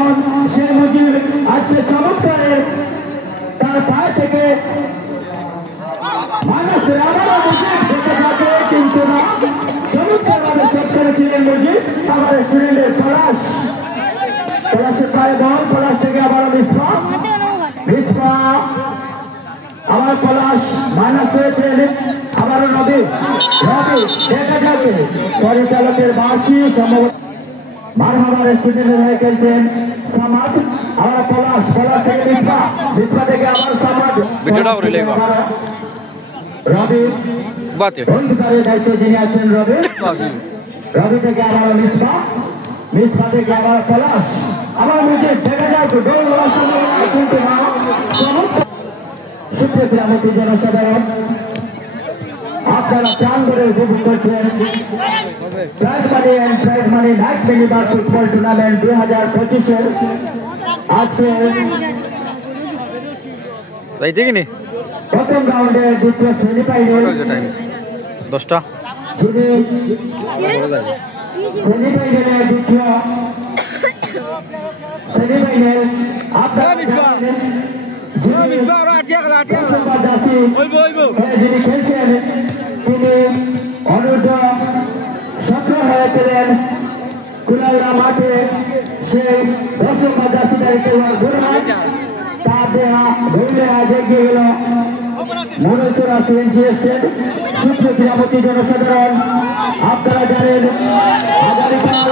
যেমন শেখ মুজিব আজকে চমৎকারে তার পায়ে থেকে মানুষের আবারও মুজিব দেখে থাকে, কিন্তু না, চমৎকারভাবে শেষ করেছিলেন মুজিব। আবার স্টুডেন্টের পলাশের পায়ে বল, পলাশ থেকে আবার মিসবা আবার পলাশ মাইনাস হয়েছেন, আবারও রবি দেখা যাবে পরিচালকের বাঁশি সম্ভবত মারহাবা স্টুডেন্টের হয়ে খেলছেন সামাদ। আবার পলাশ থেকে মিসবা থেকে আবার সামাদ। রবি বন্ধুকারের দায়িত্বে যিনি আছেন রবি থেকে আবার মিসবা থেকে আবার পলাশ, আবার মুজিব দেখা যাক কিন্তু সুপ্রিয় গ্রামীণ জনসাধারণ, আপনারা প্রাণ করে উপভোগ করছেন prize money night minibar football tournament 2025-এর আজকে প্রথম রাউন্ডের দ্বিতীয় সেমিফাইনাল 10টা সেমিফাইনালের দ্বিতীয় সেমিফাইনাল আপনারা যিনি খেলছেন তিনি অনূর্ধ্ব-17 হয়ে গেলেন কুলাউড়া মাঠে। সেই দর্শক জার্সি তার দেহা ধরলে আজ এগিয়ে গেল মনোচরা সিএনজি স্টেট। সুপ্রিয় ক্রীড়ামন্ত্রী জনসাধারণ, আপনারা জানেন আগামীকাল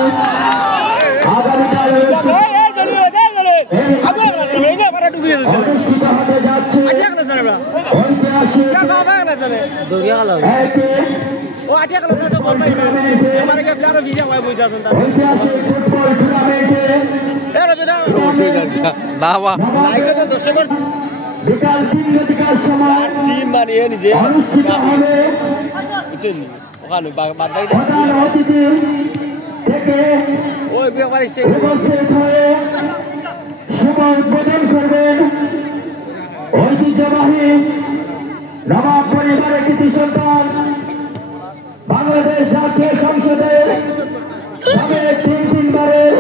অনুষ্ঠিত হতে যাচ্ছে ঐতিহাসিক ফুটবল টুর্নামেন্টে বিকাল 3টার সময় অনুষ্ঠিত হবে। প্রধান অতিথি থেকে উপস্থিত হয়ে শুভ উদ্বোধন করবেন ঐতিহ্যবাহী নবাব পরিবারের কৃতি সন্তান, বাংলাদেশ জাতীয় সংসদের সাবেক 3বারের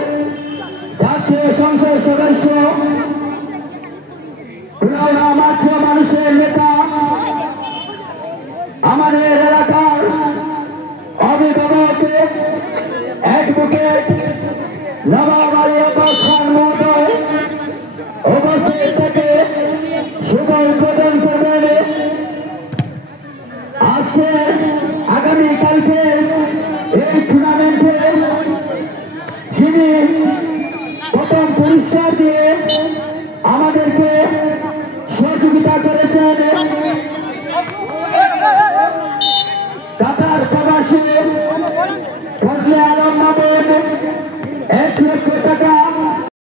জাতীয় সংসদ সদস্য, কুলাউড়া মাঠ মানুষের নেতা, আমাদের এলাকার অভিভাবক অ্যাডভোকেট নবাব আলী আব্বাস খান মহোদয় উপস্থিত থেকে শুভ উদ্বোধন করবেন। আজকে আগামীকালকে এই টুর্নামেন্টে যিনি প্রথম পুরস্কার দিয়ে আমাদেরকে সহযোগিতা করেছেন কাতার প্রবাসী ফজলে